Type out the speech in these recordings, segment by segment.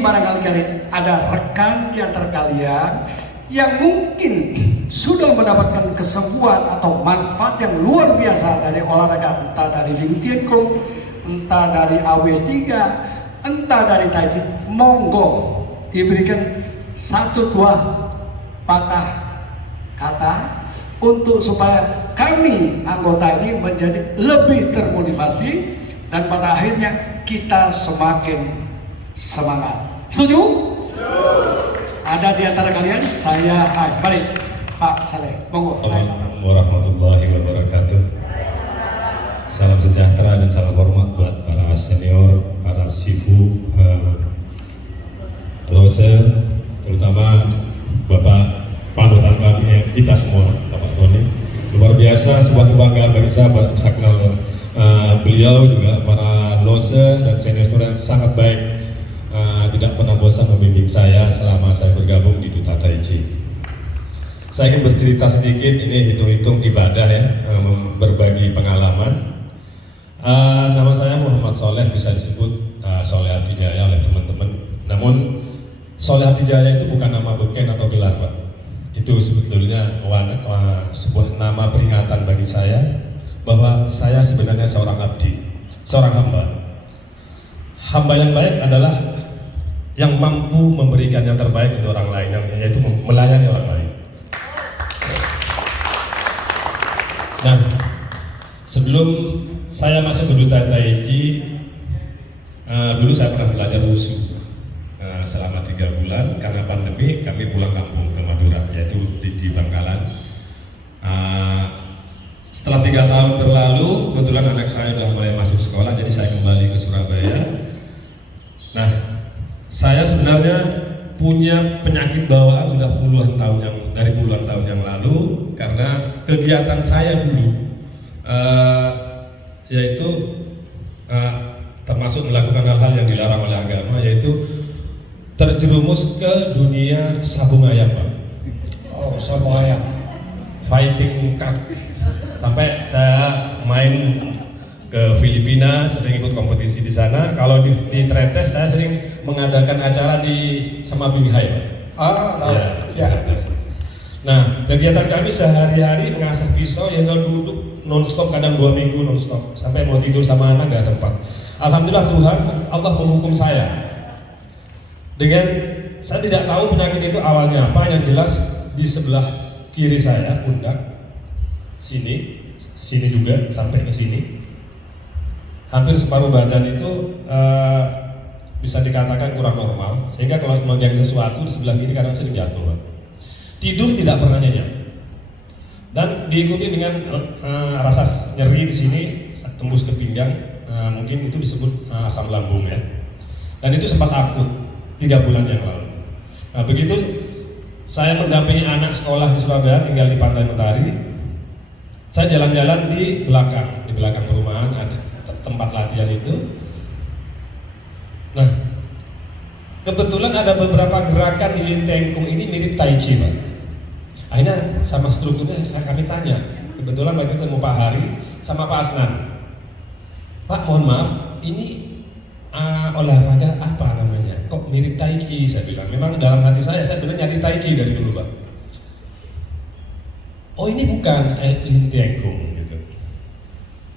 mungkin barangkali ada rekan di antara kalian yang mungkin sudah mendapatkan kesembuhan atau manfaat yang luar biasa dari olahraga, entah dari Lim Tien Kung, entah dari AWS 3, entah dari Tai Chi. Monggo diberikan satu dua patah kata untuk supaya kami anggota ini menjadi lebih termotivasi dan pada akhirnya kita semakin semangat. Setuju? Ada di antara kalian? Saya balik Pak Saleh. Monggo. Assalamualaikum warahmatullahi wabarakatuh. Salam sejahtera dan salam hormat buat para senior, para sifu, loser, terutama Bapak panutan kami, kita semua, Bapak Tony. Luar biasa, sebuah kebanggaan bagi saya bisa kenal beliau, juga para loser dan senior yang sangat baik. Tidak pernah bosan membimbing saya selama saya bergabung di Duta Tai Chi. Saya ingin bercerita sedikit, ini hitung-hitung ibadah ya, berbagi pengalaman. Nama saya Muhammad Soleh, bisa disebut Soleh Abdijaya oleh teman-teman. Namun Soleh Abdijaya itu bukan nama beken atau gelar, Pak. Itu sebetulnya sebuah nama peringatan bagi saya bahwa saya sebenarnya seorang abdi, seorang hamba. Hamba yang baik adalah yang mampu memberikan yang terbaik untuk orang lain, yaitu melayani orang lain. Nah, sebelum saya masuk ke Duta Tai Chi, dulu saya pernah belajar wushu selama 3 bulan. Karena pandemi, kami pulang kampung ke Madura, yaitu di Bangkalan. Setelah 3 tahun berlalu, kebetulan anak saya sudah mulai masuk sekolah, jadi saya kembali ke Surabaya. Nah, saya sebenarnya punya penyakit bawaan sudah puluhan tahun yang lalu, karena kegiatan saya dulu yaitu termasuk melakukan hal-hal yang dilarang oleh agama, yaitu terjerumus ke dunia sabung ayam, Pak. Oh, sabung ayam. Fighting cock. Sampai saya main ke Filipina, sering ikut kompetisi di sana. Kalau di Tretes saya sering mengadakan acara di sama Binghai, Pak. Ya. Nah, kegiatan kami sehari-hari mengasah pisau, yang duduk non-stop, kadang 2 minggu non-stop, sampai mau tidur sama anak nggak sempat. Alhamdulillah Tuhan, Allah menghukum saya dengan saya tidak tahu penyakit itu awalnya apa. Yang jelas di sebelah kiri saya, pundak, sini juga sampai ke sini, hampir separuh badan itu bisa dikatakan kurang normal, sehingga kalau memegang sesuatu di sebelah kiri kadang sering jatuh, Pak. Tidur tidak pernah nyenyak, dan diikuti dengan rasa nyeri di sini tembus ke pinggang, mungkin itu disebut asam lambung ya, dan itu sempat akut 3 bulan yang lalu. Nah, begitu saya mendampingi anak sekolah di Surabaya, tinggal di Pantai Mentari, saya jalan-jalan di belakang perumahan ada tempat latihan itu. Nah, kebetulan ada beberapa gerakan di Lim Tien Kung ini mirip Tai Chi, Pak. Akhirnya sama strukturnya kami tanya. Kebetulan waktu itu ketemu Pak Hari sama Pak Asnan. Pak, mohon maaf, ini olahraga apa namanya? Kok mirip Tai Chi? Saya bilang. Memang dalam hati saya benar nyari Tai Chi dari dulu, Pak. Oh, ini bukan Lim Tien Kung gitu.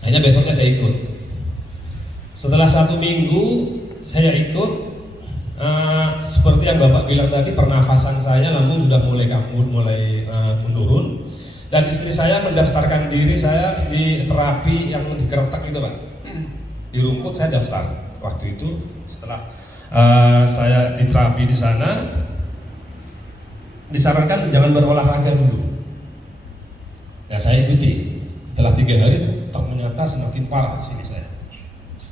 Akhirnya besoknya saya ikut. Setelah 1 minggu saya ikut, seperti yang Bapak bilang tadi, pernafasan saya, lambung sudah mulai menurun, dan istri saya mendaftarkan diri saya di terapi yang digeretak itu, Pak. Di Rungkut saya daftar. Waktu itu setelah saya di terapi di sana, disarankan jangan berolahraga dulu. Ya, saya ikuti. Setelah 3 hari ternyata semakin parah sini saya.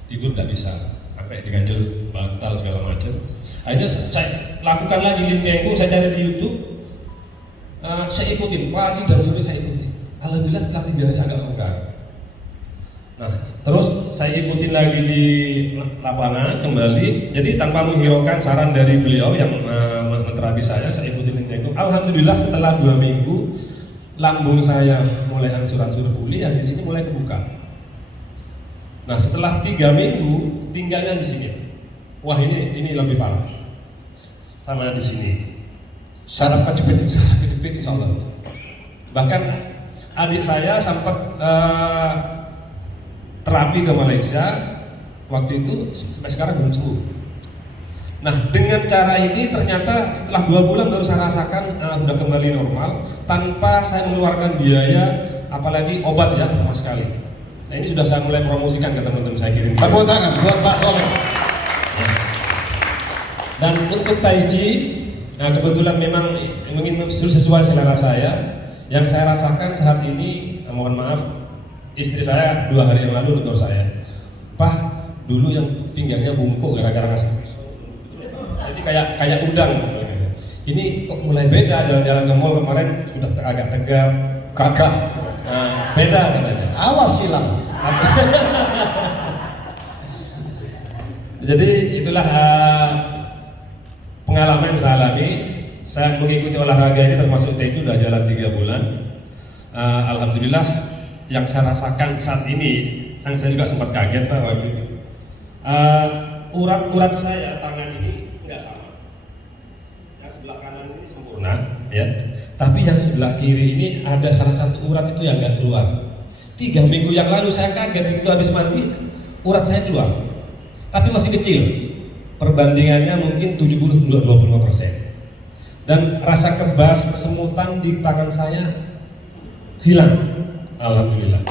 Tidur tidak bisa, sampai diganjel bantal segala macam. Akhirnya saya lakukan lagi Lim Tien Kung, saya cari di YouTube, saya ikutin pagi dan sore saya ikutin. Alhamdulillah setelah 3 hari agak longgar. Nah, terus saya ikutin lagi di lapangan kembali. Jadi tanpa menghiraukan saran dari beliau yang menterapi saya ikutin Lim Tien Kung. Alhamdulillah setelah 2 minggu lambung saya mulai angsur-angsur pulih, yang di sini mulai kebuka. Nah, setelah 3 minggu tinggalnya di sini. Wah, ini lebih parah. sama di sini. Saraf kejepit. Kejepit insya Allah. Bahkan adik saya sempat terapi ke Malaysia waktu itu sampai sekarang belum sembuh. Nah, dengan cara ini ternyata setelah 2 bulan baru saya rasakan udah kembali normal tanpa saya mengeluarkan biaya apalagi obat ya sama sekali. Nah, ini sudah saya mulai promosikan ke teman-teman saya kirim. Tepuk tangan buat Pak Soleh. Dan untuk Tai Chi, nah kebetulan memang sesuai selera saya. Yang saya rasakan saat ini, mohon maaf, istri saya 2 hari yang lalu negur saya, "Pak, dulu yang pinggangnya bungkuk gara-gara ngasih pisau, jadi kayak udang." Ini kok mulai beda, jalan-jalan ke mall kemarin sudah agak tegap, Kakak. nah, beda katanya. Awas silang. Jadi itulah pengalaman yang saya alami. Saya mengikuti olahraga ini termasuk Tai Chi sudah jalan 3 bulan. Alhamdulillah yang saya rasakan saat ini, saya juga sempat kaget Pak waktu itu. Urat saya tangan ini nggak sama. Yang sebelah kanan ini sempurna, ya. Tapi yang sebelah kiri ini ada salah satu urat itu yang nggak keluar. 3 minggu yang lalu saya kaget begitu habis mandi, urat saya keluar. Tapi masih kecil. Perbandingannya mungkin 70-25%. Dan rasa kebas, kesemutan di tangan saya hilang. Alhamdulillah.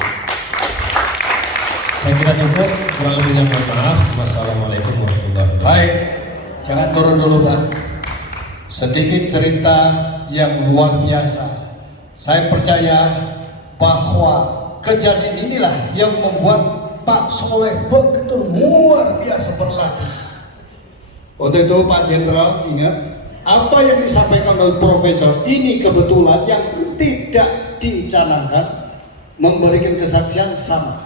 Saya kira cukup, kurang lebihnya mohon maaf. Wassalamualaikum warahmatullahi wabarakatuh. Baik, jangan turun dulu Pak. Sedikit cerita yang luar biasa. Saya percaya bahwa kejadian inilah yang membuat Pak Soleh begitu luar biasa berlatih. Waktu itu Pak Jenderal ingat apa yang disampaikan oleh Profesor ini kebetulan yang tidak dicanangkan memberikan kesaksian sama.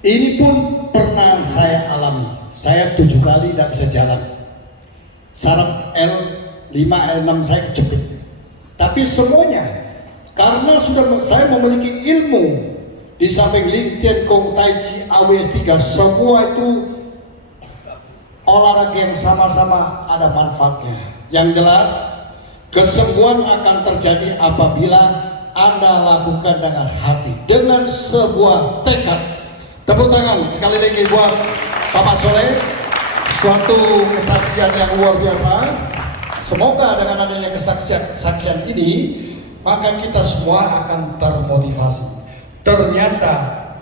Ini pun pernah saya alami. Saya 7 kali tidak bisa jalan. Saraf L5, L6 saya kejepit. Tapi semuanya karena sudah saya memiliki ilmu di samping Ling Tian Kong, Tai Chi, AWS3, semua itu olahraga yang sama-sama ada manfaatnya. Yang jelas, kesembuhan akan terjadi apabila Anda lakukan dengan hati, dengan sebuah tekad. Tepuk tangan sekali lagi buat Bapak Soleh, suatu kesaksian yang luar biasa. Semoga dengan adanya kesaksian ini, maka kita semua akan termotivasi. Ternyata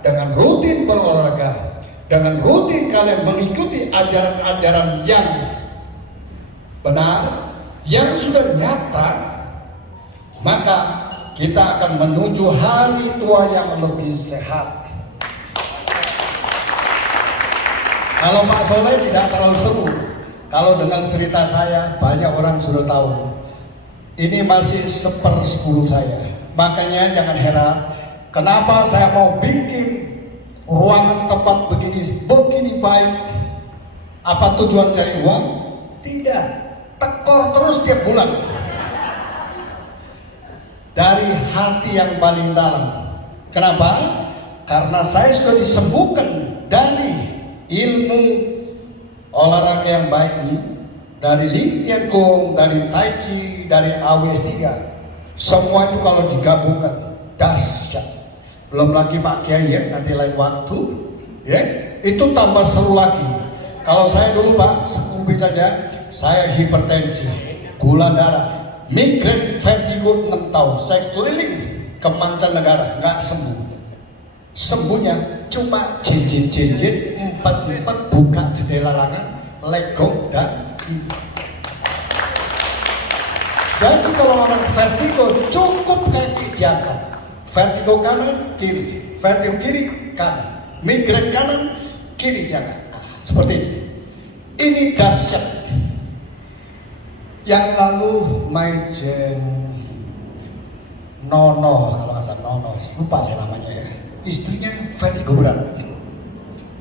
dengan rutin berolahraga, dengan rutin kalian mengikuti ajaran-ajaran yang benar, yang sudah nyata, maka kita akan menuju hari tua yang lebih sehat. Kalau Pak Soleh tidak terlalu seru, kalau dengan cerita saya banyak orang sudah tahu. Ini masih 1/10 saya. Makanya jangan heran kenapa saya mau bikin ruangan tempat begini baik. Apa tujuan cari uang? Tidak. Tekor terus tiap bulan. Dari hati yang paling dalam. Kenapa? Karena saya sudah disembuhkan dari ilmu olahraga yang baik ini, dari Ling Tian Kong, dari Tai Chi, dari AWS3. Semua itu kalau digabungkan dahsyat. Belum lagi Pak Kiai ya, nanti lain waktu ya, itu tambah seru lagi. Kalau saya dulu Pak, sekubit saja, saya hipertensi, gula darah, migrain, vertigo 6 tahun. Saya keliling ke mancanegara, nggak sembuh. Sembuhnya cuma cincin-cincin 4 buka jendela larangan, legok dan ini. Jadi kalau orang vertigo cukup kaki diangkat. Vertigo kanan, kiri, vertigo kiri, kanan, migrain kanan, kiri jangan. Seperti ini. Ini dahsyat. Yang lalu Maijen Nono, kalau nggak salah Nono, lupa saya namanya ya. Istrinya vertigo berat.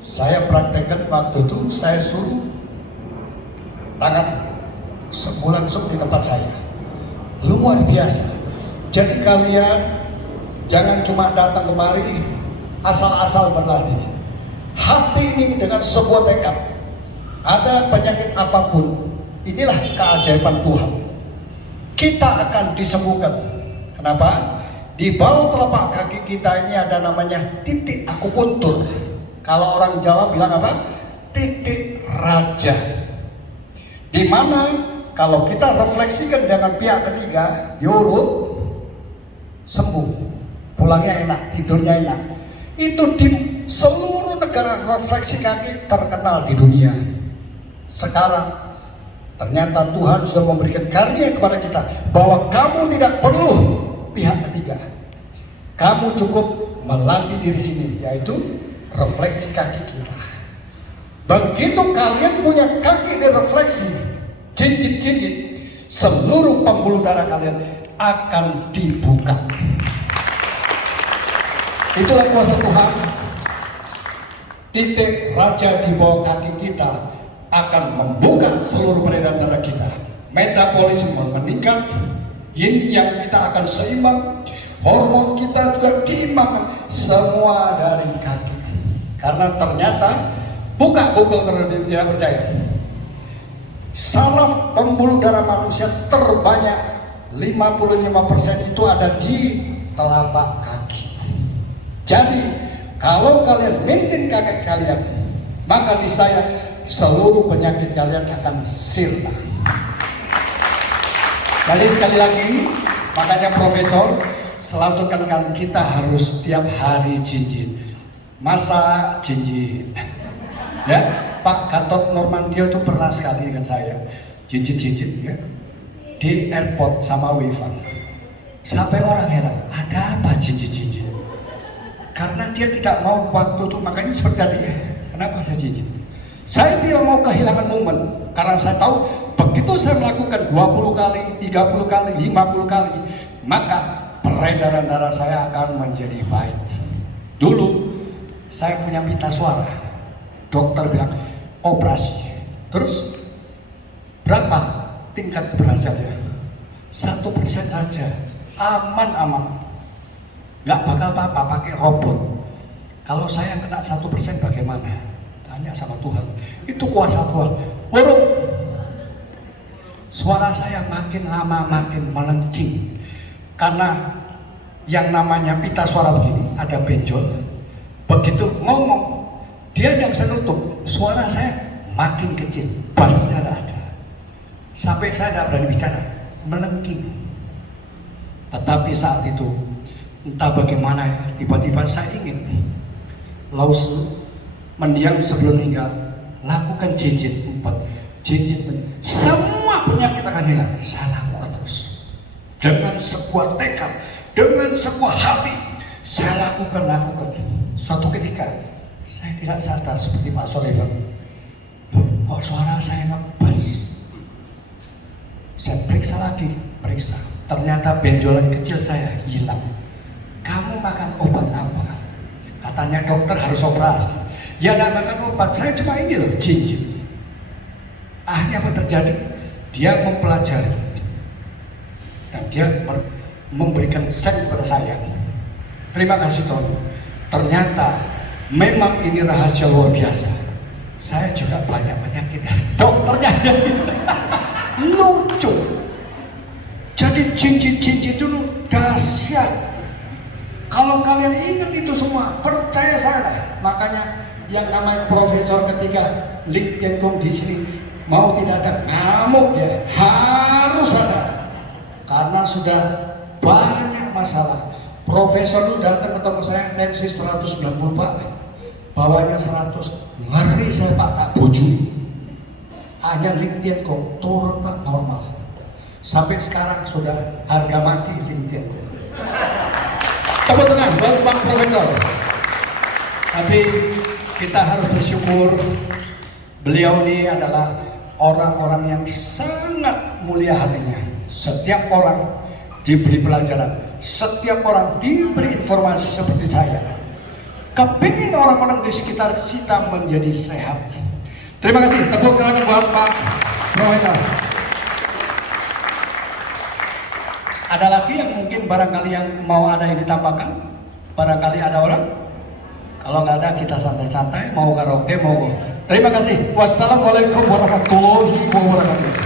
Saya praktekkan waktu itu, saya suruh tangan sebulan di tempat saya. Luar biasa. Jadi kalian jangan cuma datang kemari asal-asal berlatih. Hati ini dengan sebuah tekad. Ada penyakit apapun inilah keajaiban Tuhan. Kita akan disembuhkan. Kenapa? Di bawah telapak kaki kita ini ada namanya titik akupuntur. Kalau orang Jawa bilang apa? Titik raja. Di mana kalau kita refleksikan dengan pihak ketiga, diurut, sembuh, pulangnya enak, tidurnya enak. Itu di seluruh negara refleksi kaki terkenal di dunia. Sekarang ternyata Tuhan sudah memberikan karunia kepada kita bahwa kamu tidak perlu pihak ketiga. Kamu cukup melatih diri sini, yaitu refleksi kaki kita. Begitu kalian punya kaki direfleksi, jinjit-jinjit, seluruh pembuluh darah kalian akan dibuka. Itulah kuasa Tuhan. Titik raja di bawah kaki kita akan membuka seluruh peredaran darah kita. Metabolisme meningkat, yin yang kita akan seimbang, hormon kita juga diimbangkan, semua dari kaki. Karena ternyata, buka Google kalau tidak percaya, saraf pembuluh darah manusia terbanyak 55% itu ada di telapak kaki. Jadi kalau kalian maintain kaki kalian, maka di saya seluruh penyakit kalian akan sirna. Jadi sekali lagi, makanya Profesor selalu tekankan kita harus tiap hari jinjit. Masa jinjit? Ya, Pak Gatot Nurmantio itu pernah sekali dengan saya jinjit-jinjit ya, di airport sama Wifan. Sampai orang heran, ada apa jinjit-jinjit? Karena dia tidak mau waktu itu, makanya seperti tadi ya. Kenapa saya jinjit? Saya tidak mau kehilangan momen, karena saya tahu begitu saya melakukan 20 kali, 30 kali, 50 kali, maka peredaran darah saya akan menjadi baik. Dulu saya punya pita suara, dokter bilang operasi. Terus berapa tingkat keberhasilannya? 1% saja, aman-aman. Nggak bakal apa-apa pakai robot. Kalau saya kena 1% bagaimana? Tanya sama Tuhan. Itu kuasa Tuhan. Buruk. Suara saya makin lama makin melengking. Karena yang namanya pita suara begini ada benjol. Begitu ngomong, dia tidak bisa nutup. Suara saya makin kecil, bassnya tidak ada. Sampai saya tidak berani bicara, melengking. Tetapi saat itu entah bagaimana ya, tiba-tiba saya ingin Laosu mendiang sebelum meninggal, lakukan jinjit 4, jinjit 4. Semua penyakit akan hilang. Saya lakukan terus dengan sebuah tekad, dengan sebuah hati. Saya lakukan. Suatu ketika saya tidak sadar seperti Pak Soleban, kok suara saya ngebas. Saya periksa lagi, ternyata benjolan kecil saya hilang. Kamu makan obat apa? Katanya dokter harus operasi. Ya tidak makan obat, saya cuma ini loh, jinjit. Akhirnya apa terjadi? Dia mempelajari dan dia memberikan sen kepada saya. Terima kasih Tony. Ternyata memang ini rahasia luar biasa. Saya juga banyak penyakit. Dokternya lucu. Jadi jinjit-jinjit dulu dahsyat. Kalau kalian ingat itu semua, percaya saya. Makanya yang namanya profesor ketika LinkedIn di sini mau tidak ada ngamuk ya, harus ada. Karena sudah banyak masalah. Profesor itu datang ketemu saya, tensi 190 Pak, bawahnya 100, ngeri saya Pak, tak bojui. Hanya LinkedIn turun Pak, normal. Sampai sekarang sudah harga mati LinkedIn. Tepuk tangan buat Pak Profesor. Tapi kita harus bersyukur, beliau ini adalah orang-orang yang sangat mulia hatinya. Setiap orang diberi pelajaran, setiap orang diberi informasi seperti saya. Kepingin orang-orang di sekitar kita menjadi sehat. Terima kasih, tepuk tangan buat Pak Profesor. Ada lagi yang mungkin barangkali yang mau ada yang ditambahkan? Barangkali ada orang? Kalau nggak ada kita santai-santai, mau karaoke, mau. Terima kasih. Wassalamualaikum warahmatullahi wabarakatuh.